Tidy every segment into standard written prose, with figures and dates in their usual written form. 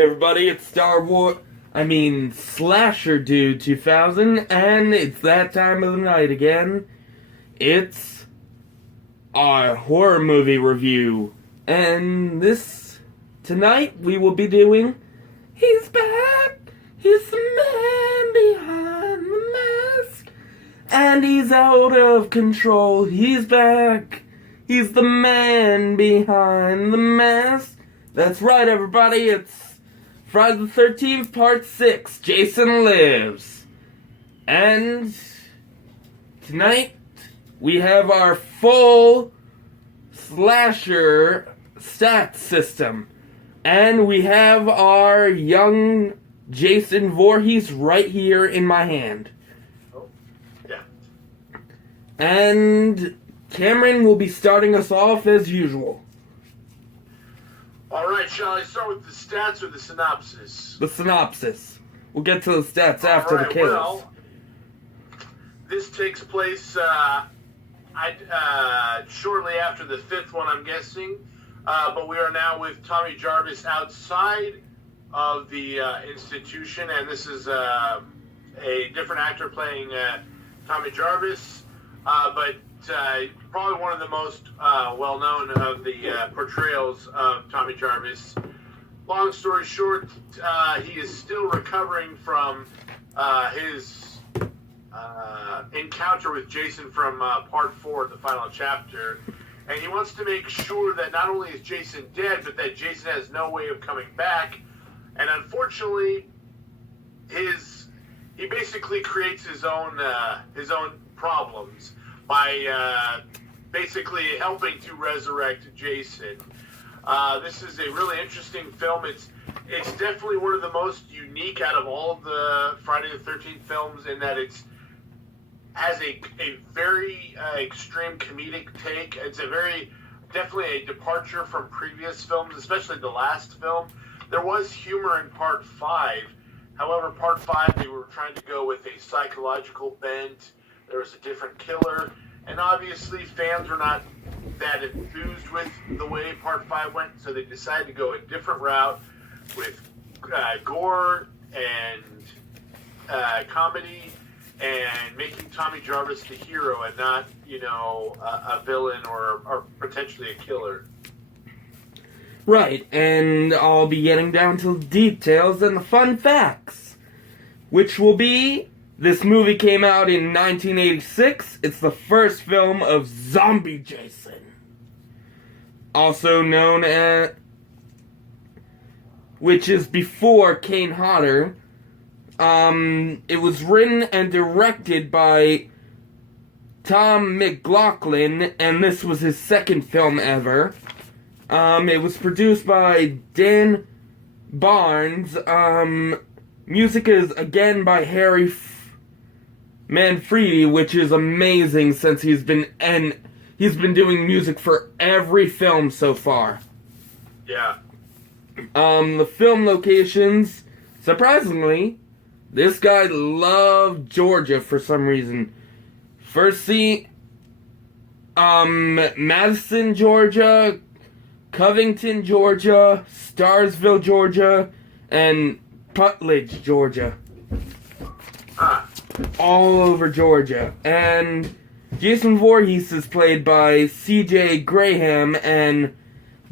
everybody, it's Slasher Dude 2000, and it's that time of the night again. It's our horror movie review. And tonight we will be doing He's Back, He's the Man Behind the Mask, and he's out of control. He's back, he's the man behind the mask. That's right, everybody, it's Friday the 13th, Part 6, Jason Lives. And tonight, we have our full slasher stat system. And we have our young Jason Voorhees right here in my hand. Oh, yeah. And Cameron will be starting us off as usual. All right, shall I start with the stats or the synopsis? The synopsis. We'll get to the stats after the kills. Well, this takes place shortly after the fifth one, I'm guessing. But we are now with Tommy Jarvis outside of the institution, and this is a different actor playing Tommy Jarvis, but probably one of the most well-known of the portrayals of Tommy Jarvis. Long story short, he is still recovering from his encounter with Jason from Part 4, the final chapter, and he wants to make sure that not only is Jason dead, but that Jason has no way of coming back. And unfortunately, he basically creates his own problems by basically helping to resurrect Jason. This is a really interesting film. It's definitely one of the most unique out of all of the Friday the 13th films in that it has a very extreme comedic take. It's definitely a departure from previous films, especially the last film. There was humor in Part 5. However, Part 5, they were trying to go with a psychological bent. There was a different killer. And obviously, fans were not that enthused with the way Part 5 went, so they decided to go a different route with gore and comedy and making Tommy Jarvis the hero and not, a villain or potentially a killer. Right, and I'll be getting down to the details and the fun facts, which will be, this movie came out in 1986. It's the first film of Zombie Jason, also known as, which is before Kane Hodder. It was written and directed by Tom McLaughlin, and this was his second film ever. It was produced by Dan Barnes. Music is again by Harry Manfredi, which is amazing since he's been doing music for every film so far. Yeah. The film locations, surprisingly, this guy loved Georgia for some reason. First see, Madison, Georgia, Covington, Georgia, Starsville, Georgia, and Putledge, Georgia. All over Georgia. And Jason Voorhees is played by C.J. Graham and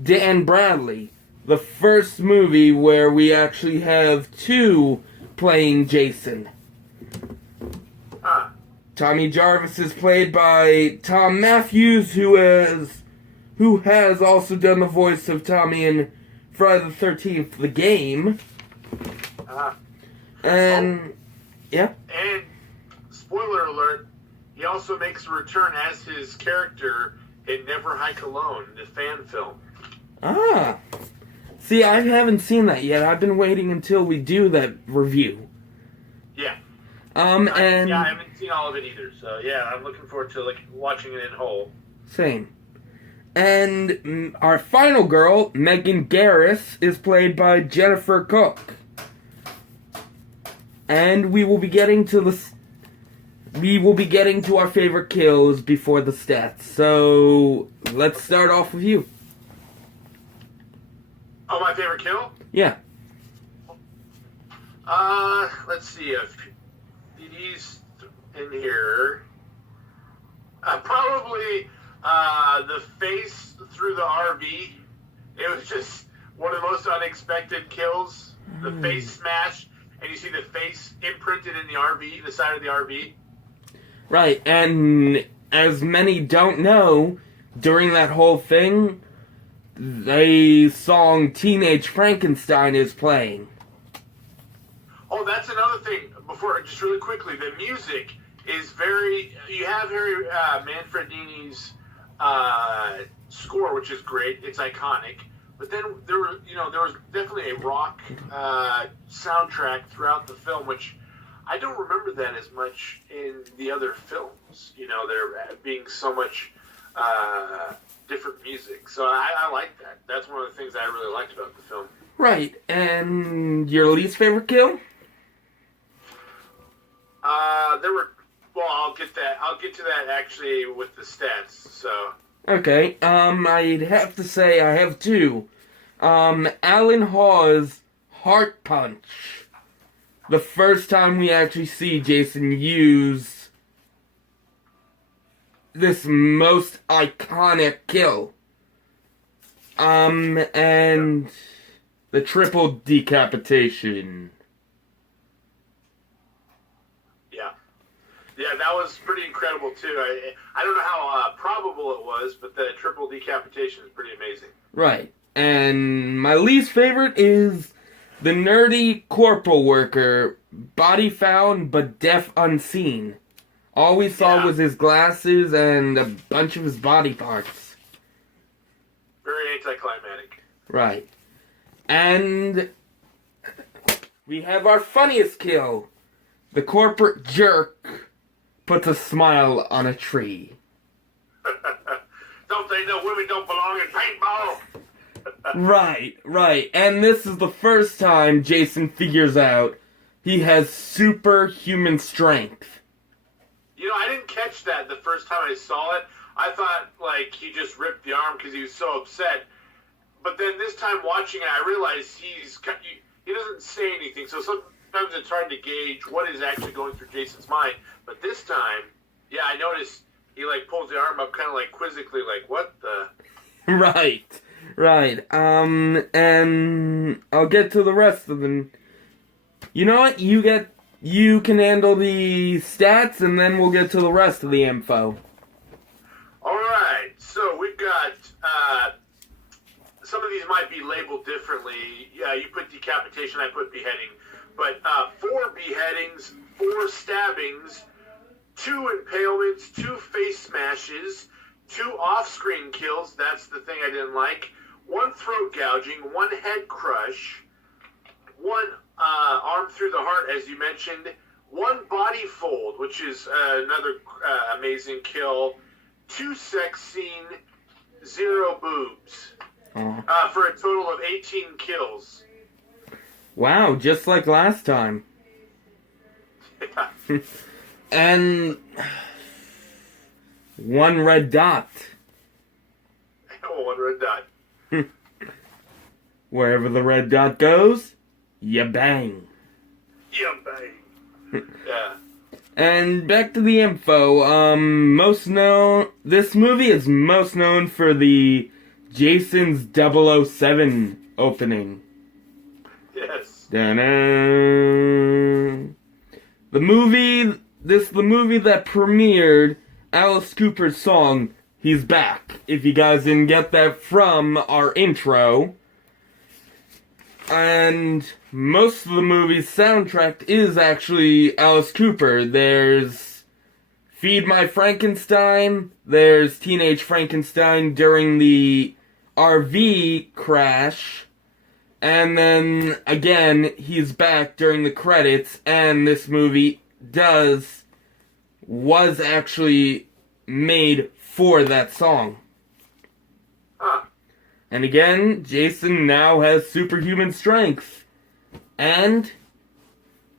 Dan Bradley. The first movie where we actually have two playing Jason. Tommy Jarvis is played by Tom Matthews, who has also done the voice of Tommy in Friday the 13th, the game. Yeah. And, spoiler alert, he also makes a return as his character in Never Hike Alone, the fan film. See, I haven't seen that yet. I've been waiting until we do that review. Yeah. I haven't seen all of it either, so yeah, I'm looking forward to watching it in whole. Same. And our final girl, Megan Garris, is played by Jennifer Cook. And we will be getting to our favorite kills before the stats. So let's start off with you. Oh, my favorite kill? Yeah. Let's see if he's in here. Probably the face through the RV. It was just one of the most unexpected kills. The face smash, and you see the face imprinted in the RV, the side of the RV. Right, and as many don't know, during that whole thing, the song Teenage Frankenstein is playing. Oh, that's another thing. Before, just really quickly, the music is very. You have Harry Manfredini's score, which is great. It's iconic. But then there was definitely a rock soundtrack throughout the film, which I don't remember that as much in the other films. There being so much different music. So I like that. That's one of the things I really liked about the film. Right, and your least favorite kill? There were. Well, I'll get to that actually with the stats. So. Okay, I'd have to say I have two. Alan Hawes' Heart Punch. The first time we actually see Jason use this most iconic kill. And the triple decapitation. Yeah, that was pretty incredible too. I don't know how probable it was, but the triple decapitation is pretty amazing. Right. And my least favorite is the nerdy corporal worker, body found but death unseen. All we saw was his glasses and a bunch of his body parts. Very anticlimactic. Right. And we have our funniest kill. The corporate jerk puts a smile on a tree. Don't they know women don't belong in paintball? Right. And this is the first time Jason figures out he has superhuman strength. I didn't catch that the first time I saw it. I thought, he just ripped the arm because he was so upset. But then this time watching it, I realized he doesn't say anything. So sometimes it's hard to gauge what is actually going through Jason's mind. But this time, I noticed he, pulls the arm up kind of, quizzically, what the... Right. And I'll get to the rest of them. You know what? You can handle the stats, and then we'll get to the rest of the info. Alright, so we've got, some of these might be labeled differently. Yeah, you put decapitation, I put beheading. But 4 beheadings, 4 stabbings, 2 impalements, 2 face smashes, 2 off-screen kills, that's the thing I didn't like, 1 throat gouging, 1 head crush, 1 arm through the heart, as you mentioned, 1 body fold, which is another amazing kill, 2 sex scene, 0 boobs, for a total of 18 kills. Wow, just like last time. And 1 red dot. 1 red dot. Wherever the red dot goes, you bang. You bang. Yeah. And back to the info. This movie is most known for the Jason's 007 opening. Yes. Da-na. The movie that premiered Alice Cooper's song, He's Back. If you guys didn't get that from our intro. And most of the movie's soundtrack is actually Alice Cooper. There's Feed My Frankenstein, there's Teenage Frankenstein during the RV crash, and then, again, he's back during the credits, and this movie was actually made for that song. Huh. And again, Jason now has superhuman strength. And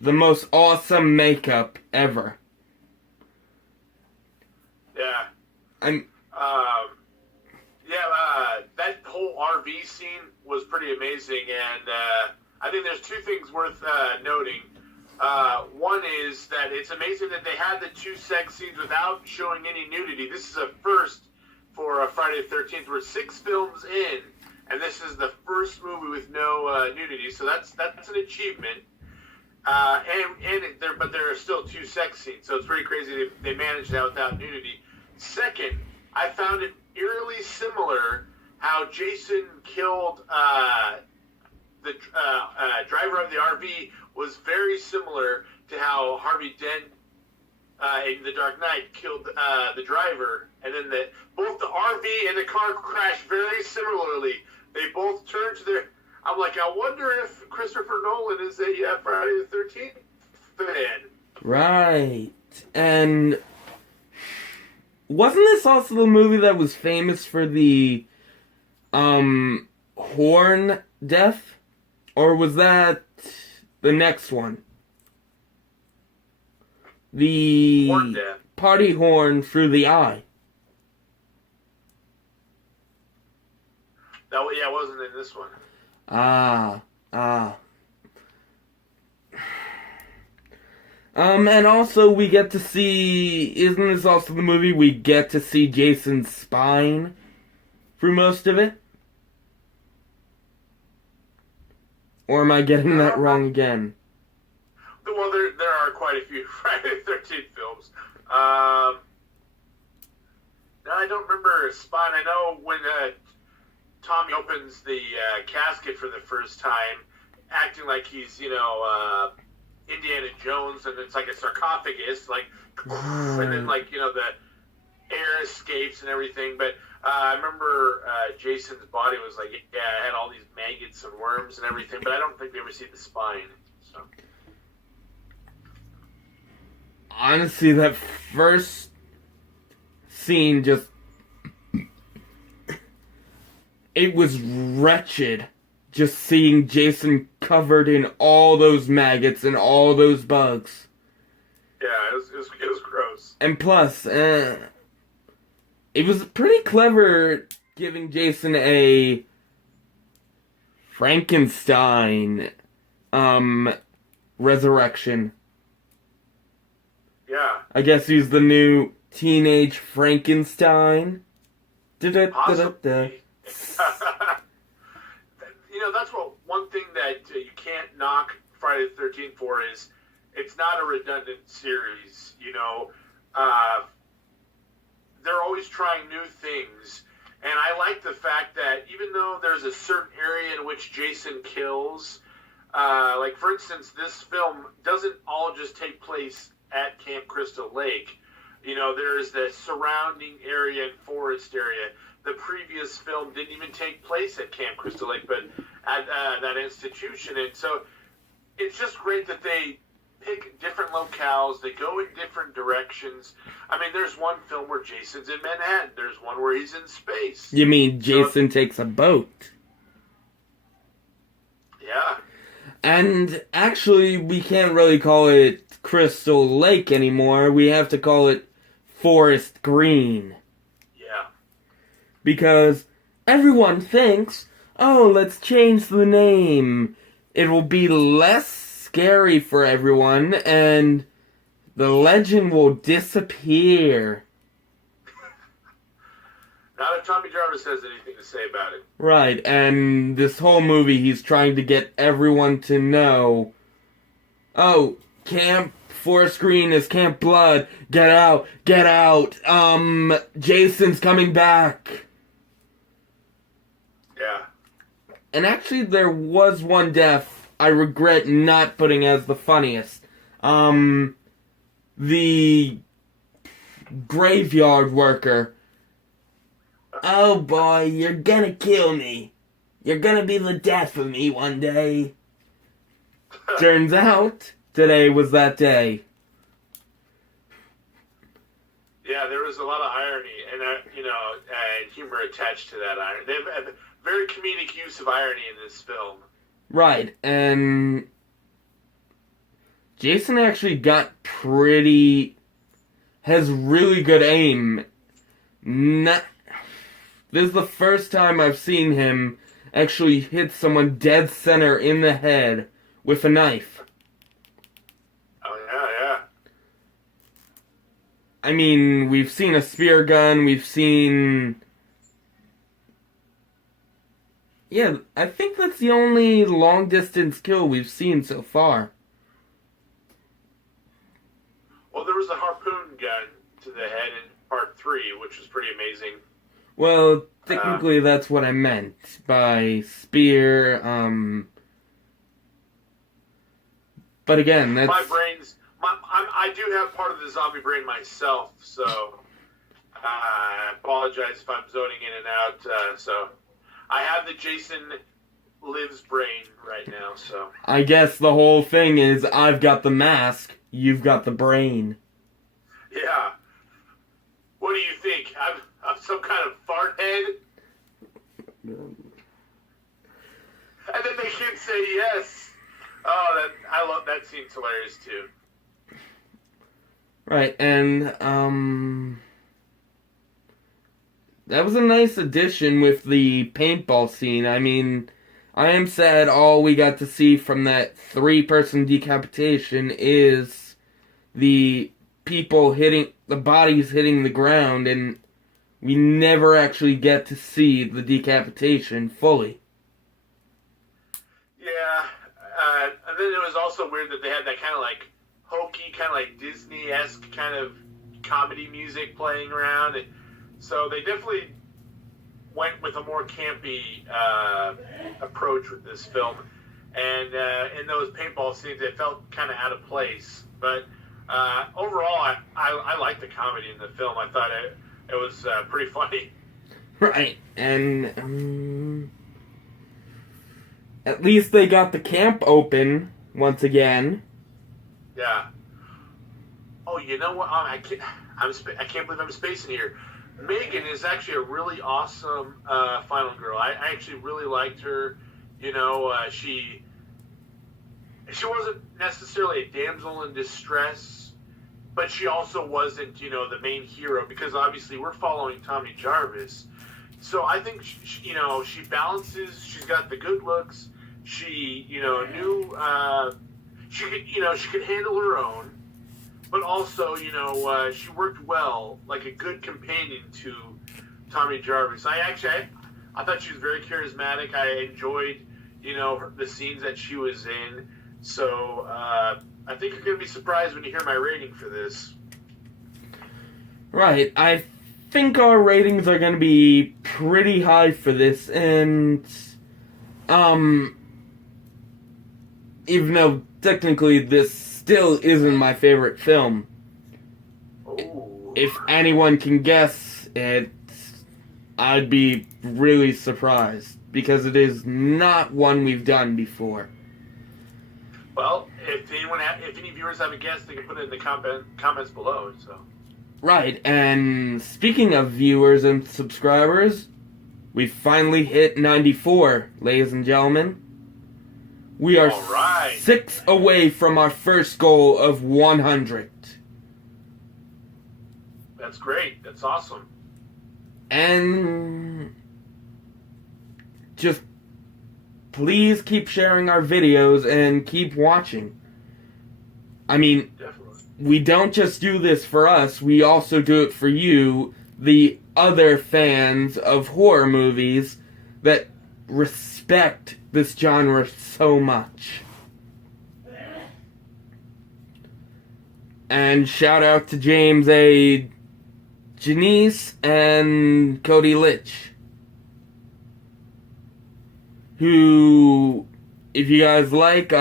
the most awesome makeup ever. Yeah. That whole RV scene was pretty amazing, and I think there's two things worth noting. One is that it's amazing that they had the 2 sex scenes without showing any nudity. This is a first for Friday the 13th. We're 6 films in, and this is the first movie with no nudity. So that's an achievement. But there are still 2 sex scenes, so it's pretty crazy they managed that without nudity. Second, I found it eerily similar how Jason killed the driver of the RV was very similar to how Harvey Dent in The Dark Knight killed the driver, and then both the RV and the car crashed very similarly. They both turned to their. I'm like, I wonder if Christopher Nolan is a Friday the 13th fan. Right. And wasn't this also the movie that was famous for the horn death? Or was that the next one? The Horn death. party horn through the eye. That yeah, it wasn't in this one. And also we get to see, isn't this also the movie we get to see Jason's spine through most of it? Or am I getting that wrong again? Well, there are quite a few Friday the 13th films. Now I don't remember spine. I know when Tommy opens the casket for the first time, acting like he's, Indiana Jones, and it's like a sarcophagus, like, and then, like, the air escapes and everything. But I remember Jason's body was like, it had all these maggots and worms and everything, but I don't think we ever see the spine. So. Honestly, that first scene just... It was wretched. Just seeing Jason covered in all those maggots and all those bugs. Yeah, it was gross. And plus, it was pretty clever giving Jason a Frankenstein resurrection. Yeah. I guess he's the new teenage Frankenstein. Possibly. That's one thing that you can't knock Friday the 13th for is it's not a redundant series. They're always trying new things. And I like the fact that even though there's a certain area in which Jason kills, like for instance, this film doesn't all just take place at Camp Crystal Lake. There's the surrounding area and forest area. The previous film didn't even take place at Camp Crystal Lake, but at that institution. And so it's just great that they pick different locales. They go in different directions. I mean, there's one film where Jason's in Manhattan. There's one where he's in space. You mean Jason takes a boat? Yeah. And actually, we can't really call it Crystal Lake anymore. We have to call it Forest Green. Yeah. Because everyone thinks, oh, let's change the name. It will be less scary for everyone, and the legend will disappear. Not if Tommy Jarvis has anything to say about it. Right, and this whole movie, he's trying to get everyone to know, oh, Camp Forest Green is Camp Blood. Get out, get out. Jason's coming back. Yeah. And actually, there was one death I regret not putting as the funniest. The graveyard worker. Oh boy, you're gonna kill me. You're gonna be the death of me one day. Turns out, today was that day. Yeah, there was a lot of irony and humor attached to that irony. They have a very comedic use of irony in this film. Right, and Jason actually has really good aim. This is the first time I've seen him actually hits someone dead center in the head with a knife. Oh, yeah. I mean, we've seen a spear gun, we've seen... Yeah, I think that's the only long-distance kill we've seen so far. Well, there was a harpoon gun to the head in part 3, which was pretty amazing. Well, technically that's what I meant by spear, But again, that's... I do have part of the zombie brain myself, so I apologize if I'm zoning in and out. So I have the Jason Lives brain right now, so... I guess the whole thing is I've got the mask, you've got the brain. Yeah. What do you think? I'm some kind of fart head? And then they can say yes. Oh, I love that scene's hilarious too. Right, and that was a nice addition with the paintball scene. I mean, I am sad all we got to see from that 3-person decapitation is the people hitting, the bodies hitting the ground, and we never actually get to see the decapitation fully. Yeah, and then it was also weird that they had that kind of like hokey, kind of like Disney-esque kind of comedy music playing around. And so they definitely went with a more campy approach with this film. And in those paintball scenes, it felt kind of out of place. But overall, I liked the comedy in the film. I thought it was pretty funny. Right, and at least they got the camp open once again. Yeah. Oh, you know what? I can't believe I'm spacing here. Megan is actually a really awesome final girl. I actually really liked her. You know, she wasn't necessarily a damsel in distress, but she also wasn't, you know, the main hero, because obviously we're following Tommy Jarvis. So I think she balances. She's got the good looks. She, you know, she could handle her own, but also, you know, she worked well, like a good companion to Tommy Jarvis. I thought she was very charismatic. I enjoyed, you know, the scenes that she was in. So I think you're going to be surprised when you hear my rating for this. Right, I think our ratings are going to be pretty high for this, and even though technically this still isn't my favorite film, Ooh. if anyone can guess it, I'd be really surprised, because it is not one we've done before. Well, if any viewers have a guess, they can put it in the comments below. So. Right, and speaking of viewers and subscribers, we finally hit 94, ladies and gentlemen. We are 6 away from our first goal of 100. That's great. That's awesome. And just please keep sharing our videos and keep watching. I mean, definitely. We don't just do this for us, we also do it for you, the other fans of horror movies that respect this genre so much. And shout out to James A. Janice and Cody Litch, who, if you guys like,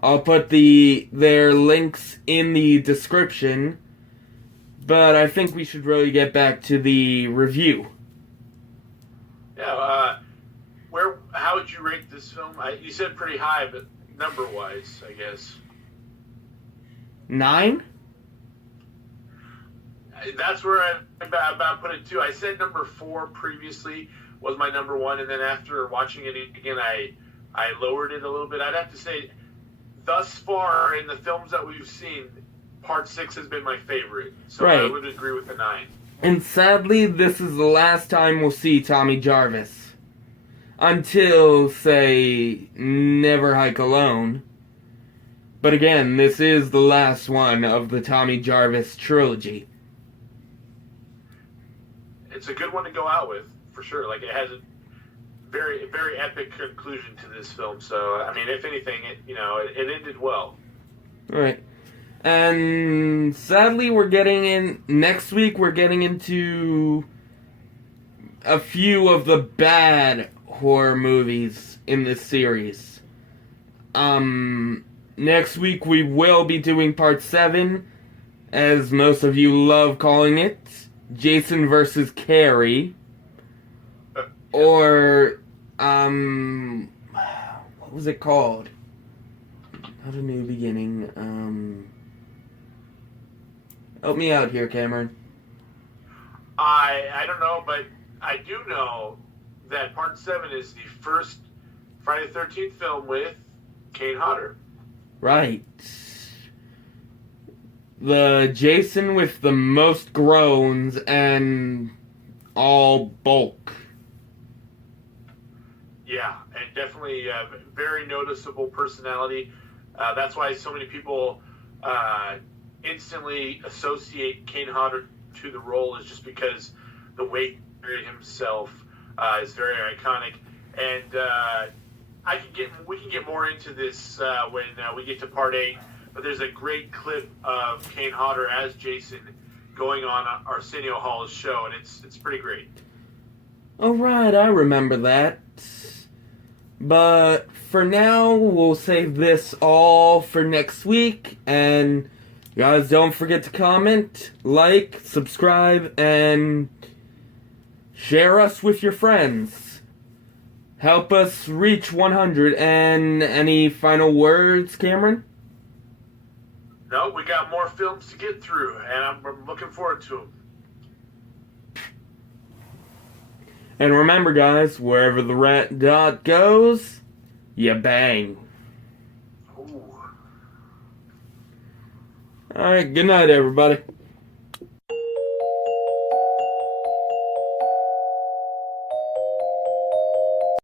I'll put their links in the description, but I think we should really get back to the review. Yeah, how would you rate this film? You said pretty high, but number-wise, I guess. 9? That's where I'm about put it too. I said number 4 previously was my number 1, and then after watching it again, I lowered it a little bit. I'd have to say, thus far in the films that we've seen, Part 6 has been my favorite. So right. I would agree with the 9. And sadly, this is the last time we'll see Tommy Jarvis. until, say, Never Hike Alone. But again, this is the last one of the Tommy Jarvis trilogy. It's a good one to go out with, for sure. Like, it has a very, very epic conclusion to this film. So, I mean, if anything, it ended well. Alright. And sadly, next week we're getting into a few of the bad horror movies in this series. Next week we will be doing part 7, as most of you love calling it, Jason versus Carrie. Or, what was it called? Not a New Beginning, help me out here, Cameron. I don't know, but I do know that part 7 is the first Friday the 13th film with Kane Hodder. Right. The Jason with the most groans and all bulk. Yeah, and definitely a very noticeable personality. That's why so many people instantly associate Kane Hodder to the role, is just because the way he carried himself is very iconic. And we can get more into this when we get to part 8. But there's a great clip of Kane Hodder as Jason going on Arsenio Hall's show, and it's pretty great. All right, I remember that. But for now, we'll save this all for next week. And guys, don't forget to comment, like, subscribe, and share us with your friends. Help us reach 100. And any final words, Cameron? No, we got more films to get through, and I'm looking forward to them. And remember, guys, wherever the red dot goes, you bang. Ooh. Alright, good night, everybody.